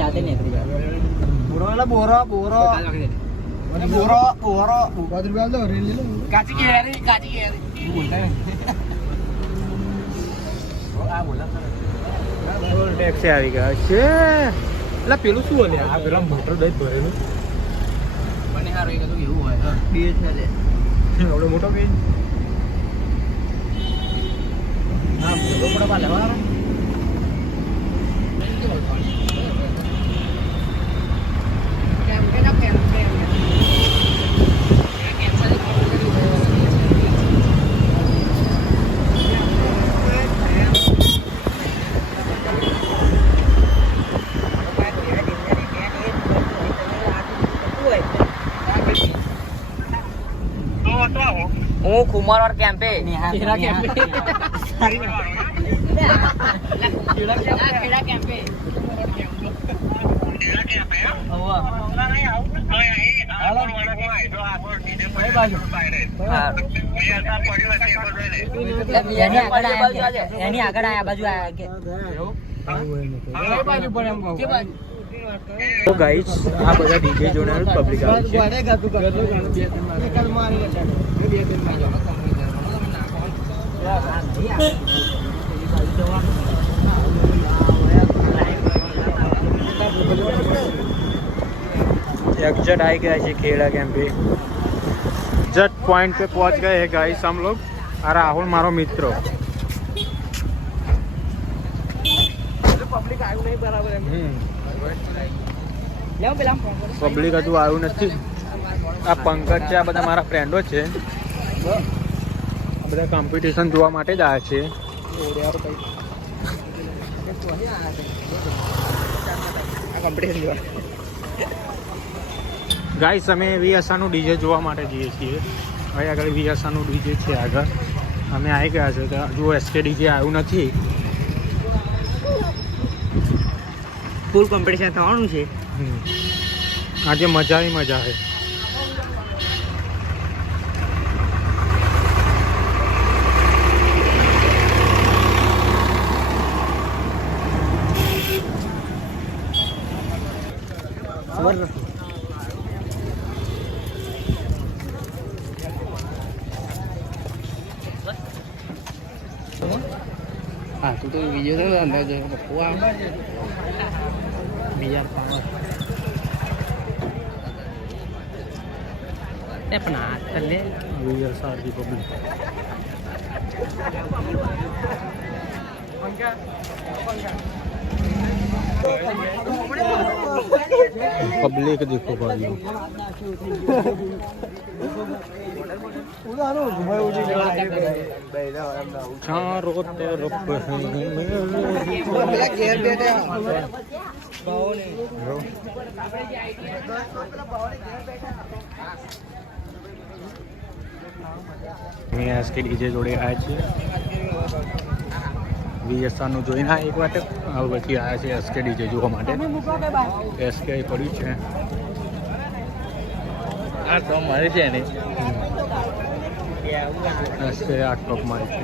જાતે નીકળી જાય. બોરો એટલે બોરો બોરો અને બોરો બોરો ₹5 લો રેલ લે કાચી કેરી બોલતા ને આ બોલા ટોલ ટેક્સ આવી ગયા છે. એટલે પેલું શું હોય આ પેલા મોટર દઈ ભરેલું મને હારું એક હતું એવું હોય બે છે લે આવડો મોટો કે હા બોરો પડવા લેવા હું કુમારવાડ કેમ્પે ખેડા કેમ્પે ખેડા કેમ્પે એની આગળ આયા બાજુ તો ગાઈસ આ બધા ડીજે જોનાર પબ્લિક આવે છે. एग्जिट आ गया है खेड़ा कैंप पे. जट पॉइंट पे पहुंच गए हैं गाइस हम लोग. और राहुल मारो मित्रों પબ્લિક હજુ આવ્યું નથી. આ પંકજ છે, આ બધા મારા ફ્રેન્ડો છે. આ બધા કોમ્પિટિશન જોવા માટે જ આવ્યા છે. ગાઈસ અમે વીએસઆરનું ડીજે જોવા માટે જઈએ છીએ. હવે આગળ વીએસઆરનું ડીજે છે આગળ. અમે આવી ગયા છે તો હજુ એસકે ડીજે આવ્યું નથી. ફૂલ કોમ્પિટિશન થવાનું છે. આજે મજા મજા છે. હા તું તો વિડીયો તો અંદાજ બપુઆ બીજા પાવર એ પણ આ તલે વીએસઆર દી પબ્લિક पब्लिक देखो भाई चारों तरफ के डीजे जोड़े आए छे વીએસઆર નું જોઈને એક વાર હવે પછી આવ્યા છે એસકે ડીજે જોવા માટે. એસકે પડ્યું છે આ તો મારી છે ને એસકે 8 ટોપ મારી છે.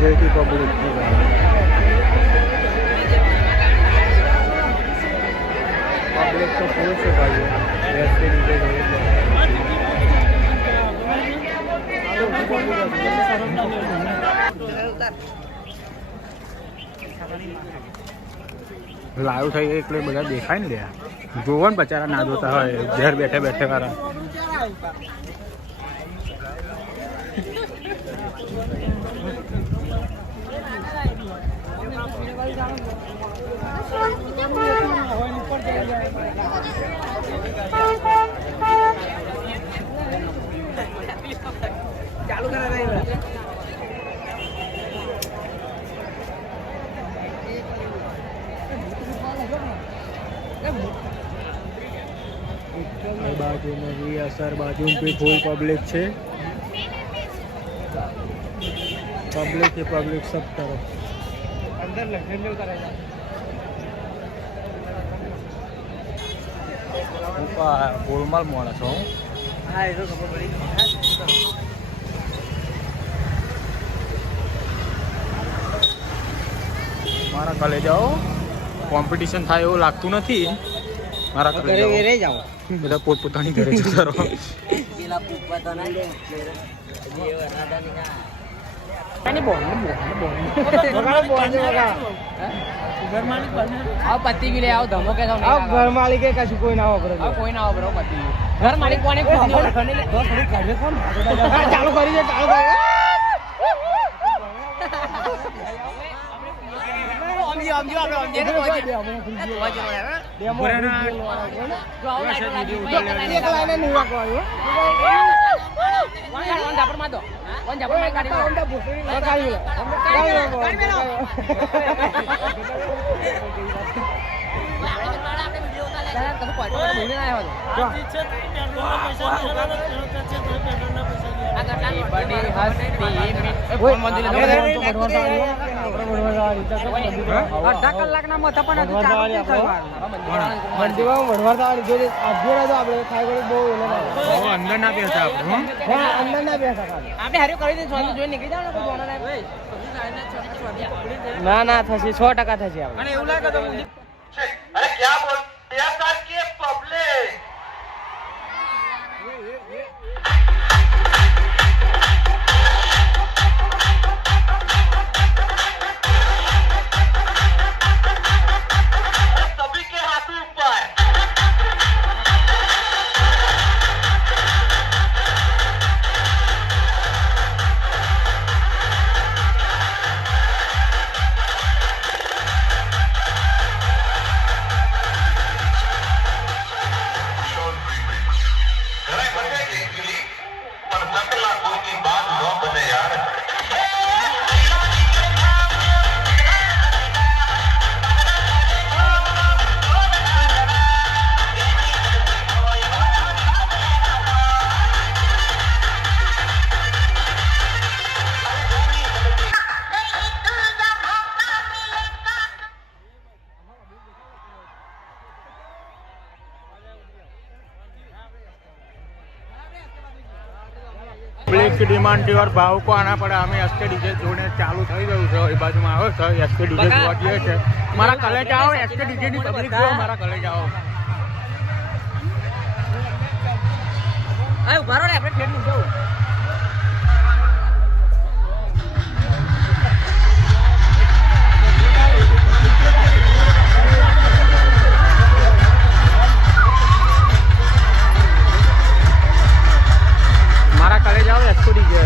डीजे की पब्लिक की पब्लिक तो फुल से भाई ऐसे डीजे લાઈવ થઈ ગઈ એટલે બધા દેખાય ને લે જોવો ને બચારા ના જોતા હોય ઘેર બેઠે બેઠે વાળા ચાલુ કરા बाजू में भी असर बाजू में भी फुल पब्लिक है पब्लिक ही पब्लिक सब तरफ અંદર લખેલું કરાય गोलमाल मोड़ा छो હા એ તો ખબર પડી મારા કલે જાઓ કોમ્પિટિશન થાય એવું લાગતું નથી મારા કલે જાઓ ઘરે જાઓ બધા પોતપોતાની ઘરે જતા રહો પેલા પોતપોતાના જે રાડાની ના આને બોલ ઘર માલિક આવ પતિ ગલે આવ ધમો કે આવ ઘર માલિક કે કશું કોઈ ના વાપરો આવ કોઈ ના વાપરો પતિ ઘર માલિક કોને કોણ ચાલુ કરી દે ચાલુ કરી અડધા કલાકના મથા પણ અંદર ના બેસા અંદર ના બેસા આપણે હારે કરી દે જોઈ નીકળી જાવ ને ના થશે 100% થશે અને એવું લાગે તો અરે क्या बोल यार की पब्लिक प्लेट की डिमांड थी और भाव को आना पड़ा हमें एसके डीजे जोड़ने चालू થઈ ગયું છે એ બાજુમાં આવો સર એસકે ડીજે જોવા જઈએ છે મારા કલે જાઓ એસકે ડીજે ની પબ્લિક જો મારા કલે જાઓ આ ઉભા રહો ને આપણે ઠેઠ જવું મારા કલે જાઓ એસકે ડીજે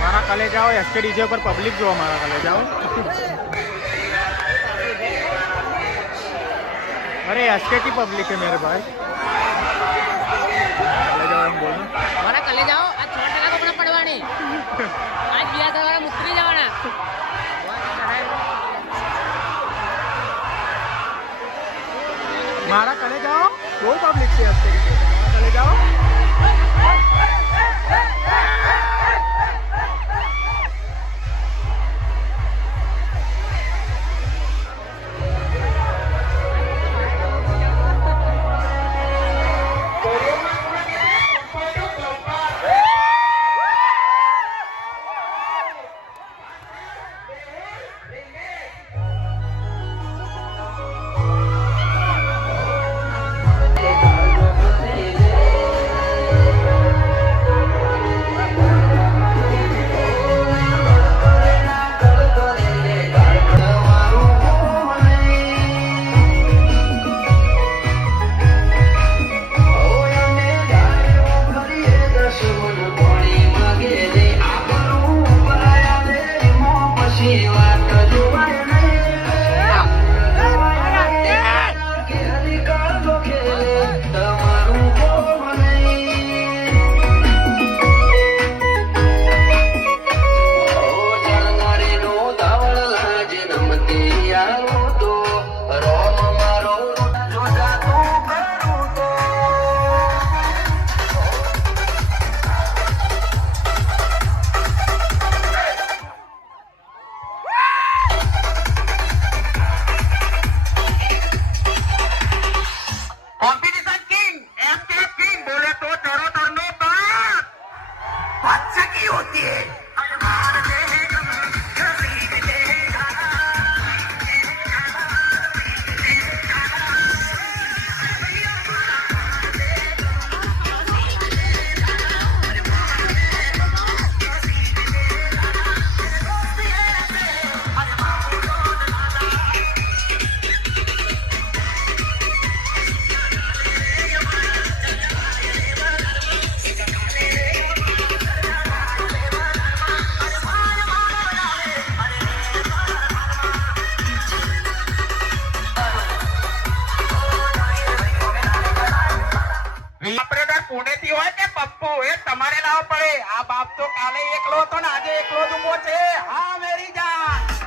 મારા કલે જાઓ એસકે ડીजे पर पब्लिक जो हमारा कले जाओ अरे एसके की पब्लिक है मेरे भाई कले जाओ हम बोलो મારા કલે જાઓ આ 6% કપડા પડવાની આજ ગયા સવારે મુસ્ત્રી જવાના मारा कले जाओ कोई पब्लिक से एसके ડીजे कले जाओ હતો ને આજે એકલો જ ઊભો છે. હા મેરી જાન.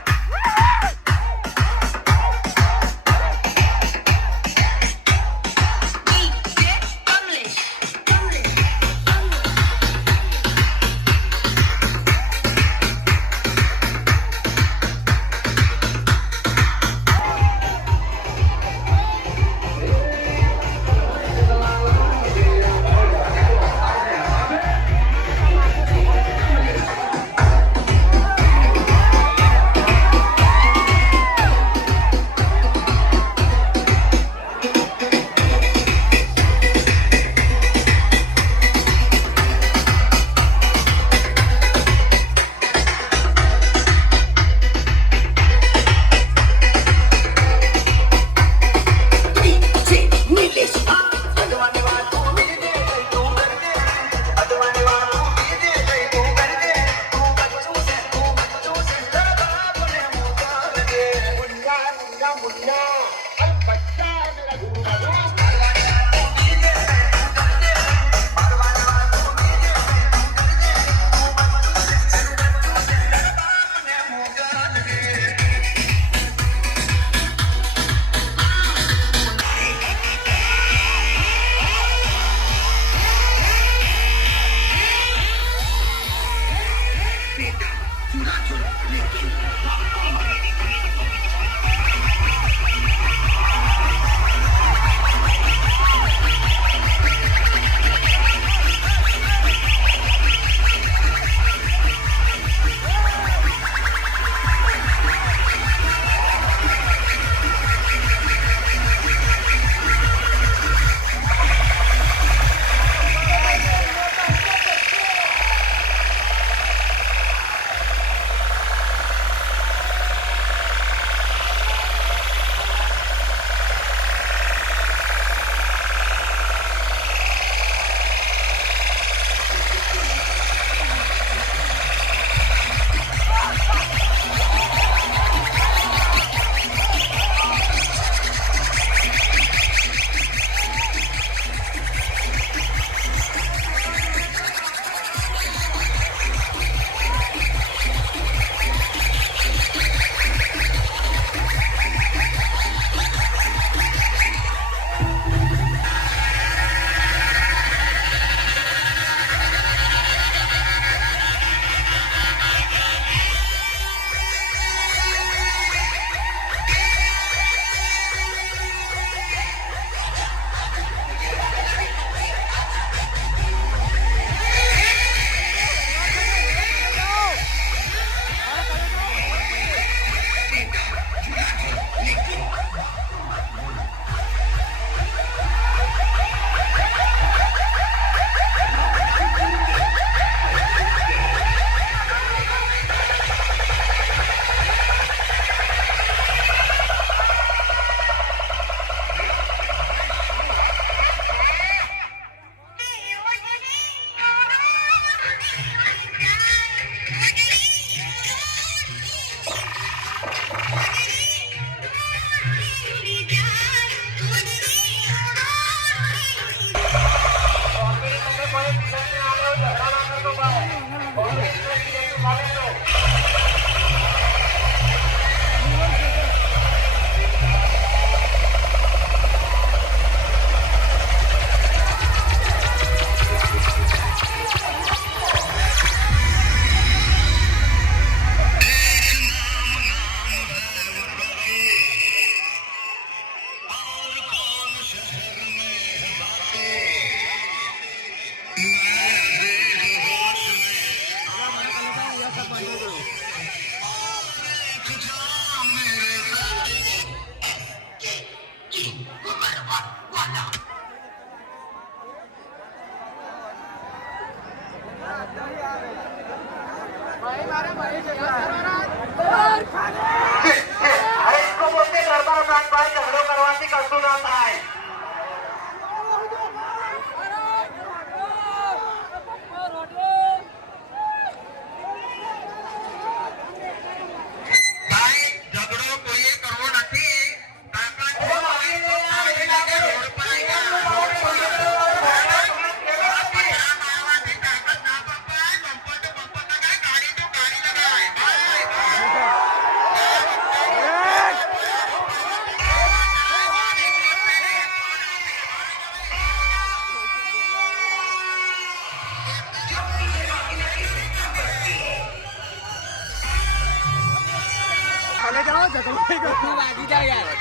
ઝઘડો થઈ ગયો. વાગી જાય યાર.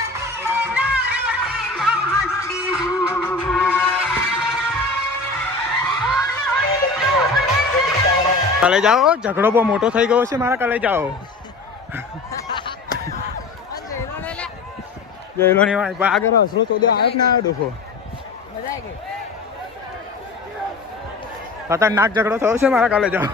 કાલે જાઓ ઝઘડો બહુ મોટો થઈ ગયો છે મારા. કાલે જાઓ જોઈ લો ને આગળ હસરો ચોદે આવ્યો કે ના આવ્યો ડોફો. ખતરનાક ઝઘડો થયો છે મારા. કાલે જાઓ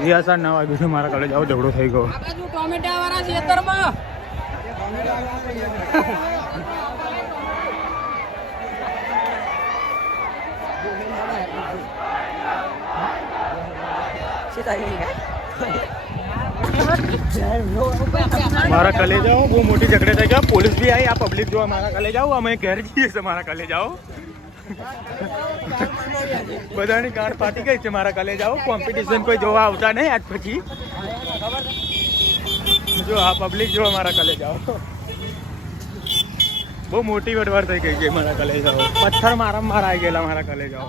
રિયાસર 9 વાગ્યું છે મારા. કાલે જાઓ ઝઘડો થઈ ગયો. ટોમેટા વાળા ખેતરમાં મારા કાલે જાઓ બહુ મોટી ઝઘડે થઈ ગયા. પોલીસ બી આવી. આ પબ્લિક જોવા મારા કાલે જાઓ. અમે ઘેર જઈએ છીએ મારા. કાલે જાઓ બધાની ગાંઠ ફાટી ગઈ છે મારા. કાલે જાઓ કોમ્પિટિશન કોઈ જોવા આવતા નહીં આજ પછી. જો આ પબ્લિક જોવા મારા. કાલે જાઓ બહુ મોટી વડવાર થઈ ગઈ છે મારા. કાલે જાઓ પથ્થર મારા આવી ગયેલા મારા. કાલે જાઓ